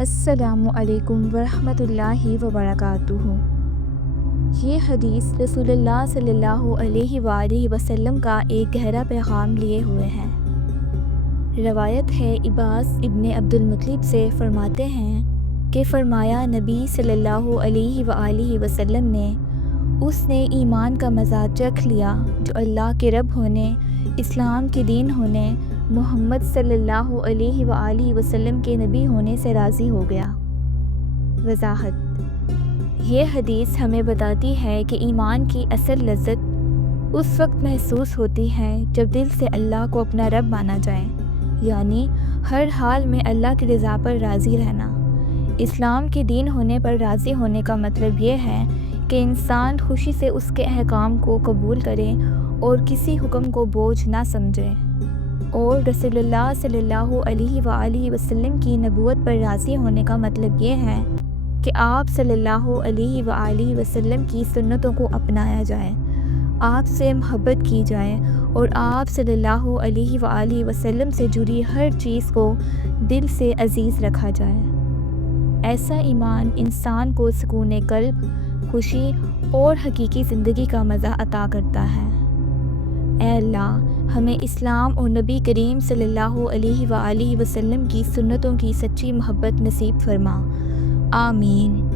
السلام علیکم ورحمۃ اللہ وبرکاتہ۔ یہ حدیث رسول اللہ صلی اللہ علیہ وآلہ وسلم کا ایک گہرا پیغام لیے ہوئے ہیں۔ روایت ہے عباس ابن عبد المطلب سے، فرماتے ہیں کہ فرمایا نبی صلی اللہ علیہ وآلہ وسلم نے، اس نے ایمان کا مزہ چکھ لیا جو اللہ کے رب ہونے، اسلام کے دین ہونے، محمد صلی اللہ علیہ وآلہ وسلم کے نبی ہونے سے راضی ہو گیا۔ وضاحت: یہ حدیث ہمیں بتاتی ہے کہ ایمان کی اصل لذت اس وقت محسوس ہوتی ہے جب دل سے اللہ کو اپنا رب مانا جائے، یعنی ہر حال میں اللہ کی رضا پر راضی رہنا۔ اسلام کے دین ہونے پر راضی ہونے کا مطلب یہ ہے کہ انسان خوشی سے اس کے احکام کو قبول کرے اور کسی حکم کو بوجھ نہ سمجھے، اور رسول اللہ صلی اللہ علیہ وآلہ وسلم کی نبوت پر راضی ہونے کا مطلب یہ ہے کہ آپ صلی اللہ علیہ وآلہ وسلم کی سنتوں کو اپنایا جائے، آپ سے محبت کی جائے اور آپ صلی اللہ علیہ وآلہ وسلم سے جڑی ہر چیز کو دل سے عزیز رکھا جائے۔ ایسا ایمان انسان کو سکون قلب، خوشی اور حقیقی زندگی کا مزہ عطا کرتا ہے۔ اے اللہ، ہمیں اسلام اور نبی کریم صلی اللہ علیہ وآلہ وسلم کی سنتوں کی سچی محبت نصیب فرما۔ آمین۔